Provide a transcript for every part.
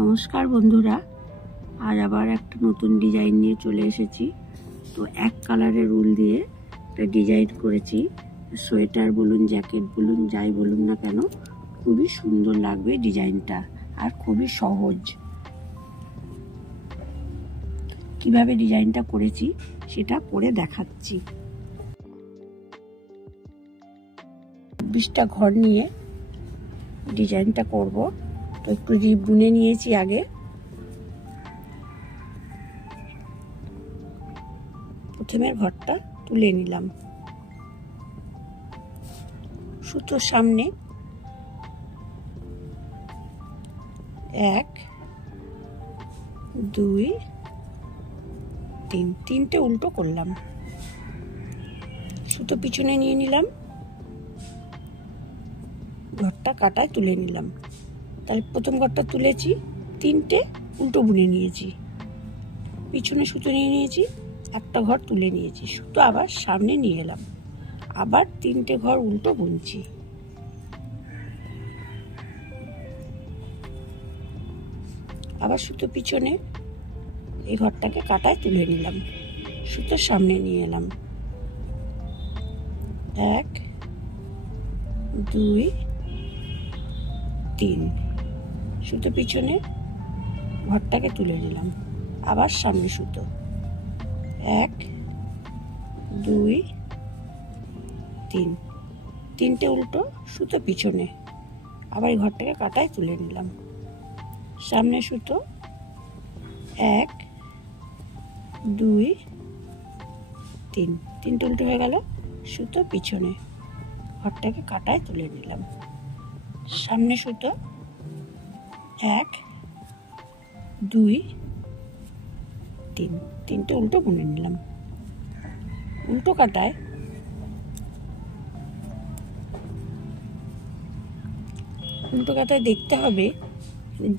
নমস্কার বন্ধুরা, আজ আবার একটা নতুন ডিজাইন নিয়ে চলে এসেছি। তো এক কালারের উল দিয়ে একটা ডিজাইন করেছি। সোয়েটার বলুন, জ্যাকেট বলুন, যাই বলুন না কেন, খুবই সুন্দর লাগবে ডিজাইনটা আর খুবই সহজ। কিভাবে ডিজাইনটা করেছি সেটা করে দেখাচ্ছি। 20টা ঘর নিয়ে ডিজাইনটা করব। তো একটু রিপ বুনে নিয়েছি আগে। প্রথমের ঘরটা তুলে নিলাম। সুতোর সামনে 1 2 3 তিনটে উল্টো করলাম। সুতো পিছনে নিয়ে নিলাম, ঘরটা কাটায় তুলে নিলাম। তাহলে প্রথম ঘরটা তুলেছি, 3টে উল্টো বুনে নিয়েছি, পিছনে সুতো নিয়ে নিয়েছি, একটা ঘর তুলে নিয়েছি, সুতো আবার সামনে নিয়ে এলাম, আবার 3টে ঘর উল্টো বুনছি। আবার সুতো পিছনে এই ঘরটাকে কাটায় তুলে নিলাম, সুতো সামনে নিয়ে এলাম, 1 2 3 সুতো পিছনে ঘরটাকে তুলে নিলাম, আবার সামনে সুতো, 1 2 3 তিনটে উল্টো, সুতো পিছনে, আবার এই ঘরটাকে কাটায় তুলে নিলাম, সামনে সুতো, 1 2 3 তিনটে উল্টো হয়ে গেল, সুতো পিছনে, ঘরটাকে কাটায় তুলে নিলাম, সামনে সুতো, 1 2 3 তিনটে উল্টো বুনে নিলাম। উল্টো কাটায় দেখতে হবে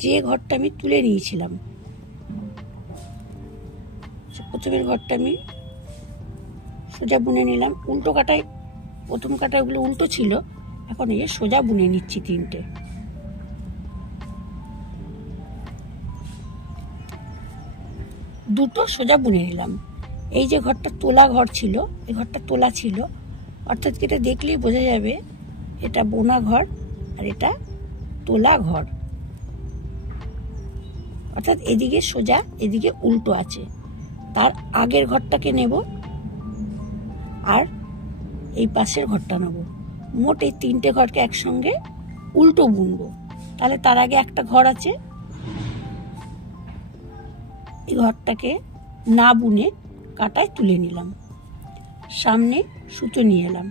যে ঘরটা আমি তুলে নিয়েছিলাম, প্রথমের ঘরটা আমি সোজা বুনে নিলাম। উল্টো কাটায় প্রথম কাটায় ওগুলো উল্টো ছিল, এখন এই সোজা বুনে নিচ্ছি, 3টে। দুটো সোজা বুনে নিলাম। এই যে ঘরটা তোলা ঘর ছিল, এই ঘরটা তোলা ছিল, অর্থাৎ এটা দেখলেই বোঝা যাবে এটা বোনা ঘর আর এটা তোলা ঘর, অর্থাৎ এদিকে সোজা এদিকে উল্টো আছে। তার আগের ঘরটাকে নেব আর এই পাশের ঘরটা নেব, মোট এই 3টে ঘরকে একসঙ্গে উল্টো বুনবো। তাহলে তার আগে একটা ঘর আছে, এই ঘরটাকে না বুনে কাটায় তুলে নিলাম, সামনে সুতো নিয়ে এলাম।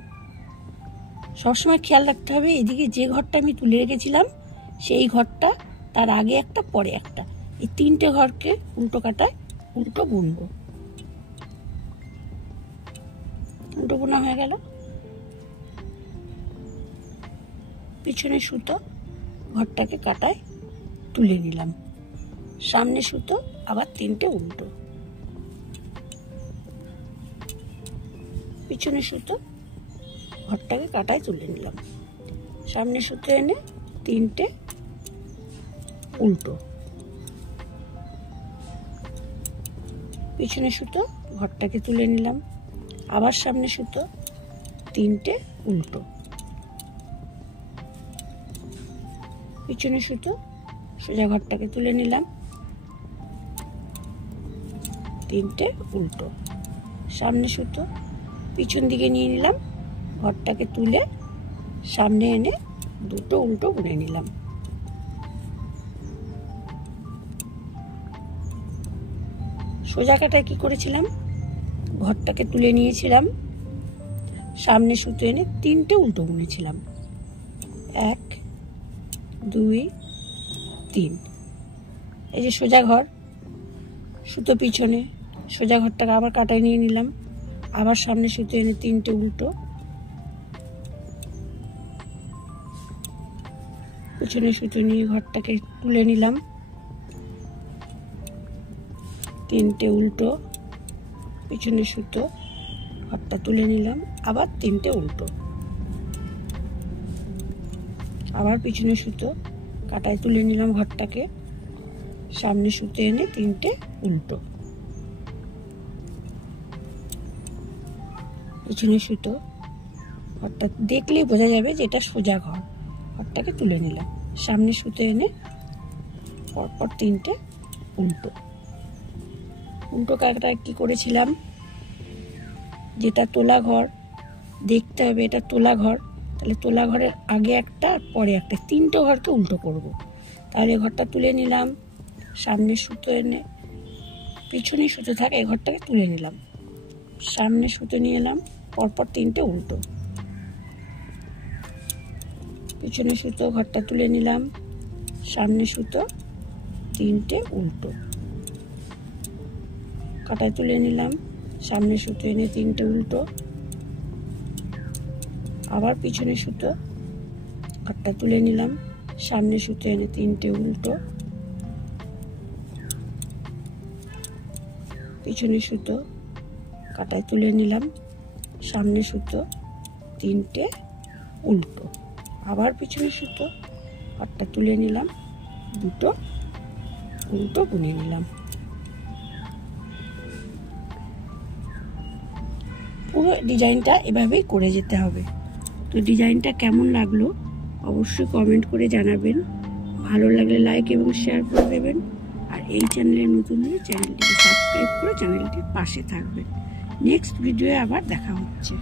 সবসময় খেয়াল রাখতে হবে এদিকে যে ঘরটা আমি তুলে রেখেছিলাম সেই ঘরটা, তার আগে একটা পরে একটা, এই 3টে ঘরকে উল্টো কাটায় উল্টো বুনবো। উল্টো বোনা হয়ে গেল, পিছনে সুতো, ঘরটাকে কাটায় তুলে নিলাম, সামনে সুতো, আবার 3টে উল্টো, পিছনে সুতো, ঘরটাকে কাটায় তুলে নিলাম, সামনে সুতো এনে 3টে উল্টো, পিছনে সুতো, ঘরটাকে তুলে নিলাম, আবার সামনে সুতো, 3টে উল্টো, পিছনে সুতো, সোজা ঘরটাকে তুলে নিলাম, 3টে উল্টো, সামনে সুতো, পিছন দিকে নিয়ে নিলাম, ঘরটাকে তুলে সামনে এনে দুটো উল্টো বুনে নিলাম। সোজা কাটায় কি করেছিলাম, ঘরটাকে তুলে নিয়েছিলাম, সামনে সুতো এনে 3টে উল্টো বুনেছিলাম, 1 2 3। এই যে সোজা ঘর, সুতো পিছনে, সোজা ঘরটাকে আবার কাটায় নিয়ে নিলাম, আবার সামনে সুতো এনে 3টে উল্টো, পিছনে সুতো নিয়ে ঘরটাকে তুলে নিলাম, 3টে উল্টো, পিছনে সুতো, ঘরটা তুলে নিলাম, আবার 3টে উল্টো, আবার পিছনে সুতো, কাটায় তুলে নিলাম ঘরটাকে, সামনে সুতো এনে তিনটে উল্টো, পিছনে সুতো। ঘরটা দেখলেই বোঝা যাবে যে এটা সোজা ঘর। ঘরটাকে তুলে নিলাম, সামনে সুতো এনে পরপর তিনটে উল্টো। উল্টো কাটা কি করেছিলাম, যেটা তোলা ঘর দেখতে হবে, এটা তোলা ঘর, তাহলে তোলা ঘরের আগে একটা আর পরে একটা, তিনটে ঘরকে উল্টো করব। তাহলে ঘরটা তুলে নিলাম, সামনে সুতো এনে, পিছনে সুতো থাকে এই ঘরটাকে তুলে নিলাম, সামনে সুতো নিয়ে এলাম, পরপর তিনটে উল্টো, পিছনে সুতো, ঘরটা তুলে নিলাম, সামনে সুতো, তিনটে উল্টো, কাটায় তুলে নিলাম, সামনে সুতো এনে তিনটে উল্টো, আবার পিছনে সুতো, ঘরটা তুলে নিলাম, সামনে সুতো এনে তিনটে উল্টো, পিছনে সুতো, কাটায় তুলে নিলাম, সামনে সুতো, তিনটে উল্টো, আবার পিছনে সুতো, ঘরটা তুলে নিলাম, দুটো উল্টো বুনে নিলাম। পুরো ডিজাইনটা এভাবেই করে যেতে হবে। তো ডিজাইনটা কেমন লাগলো অবশ্যই কমেন্ট করে জানাবেন। ভালো লাগলে লাইক এবং শেয়ার করে দেবেন। আর এই চ্যানেলে নতুন হলে চ্যানেলটিকে সাবস্ক্রাইব করে চ্যানেলটির পাশে থাকবেন। নেক্সট ভিডিওয়ে আবার দেখা হচ্ছে।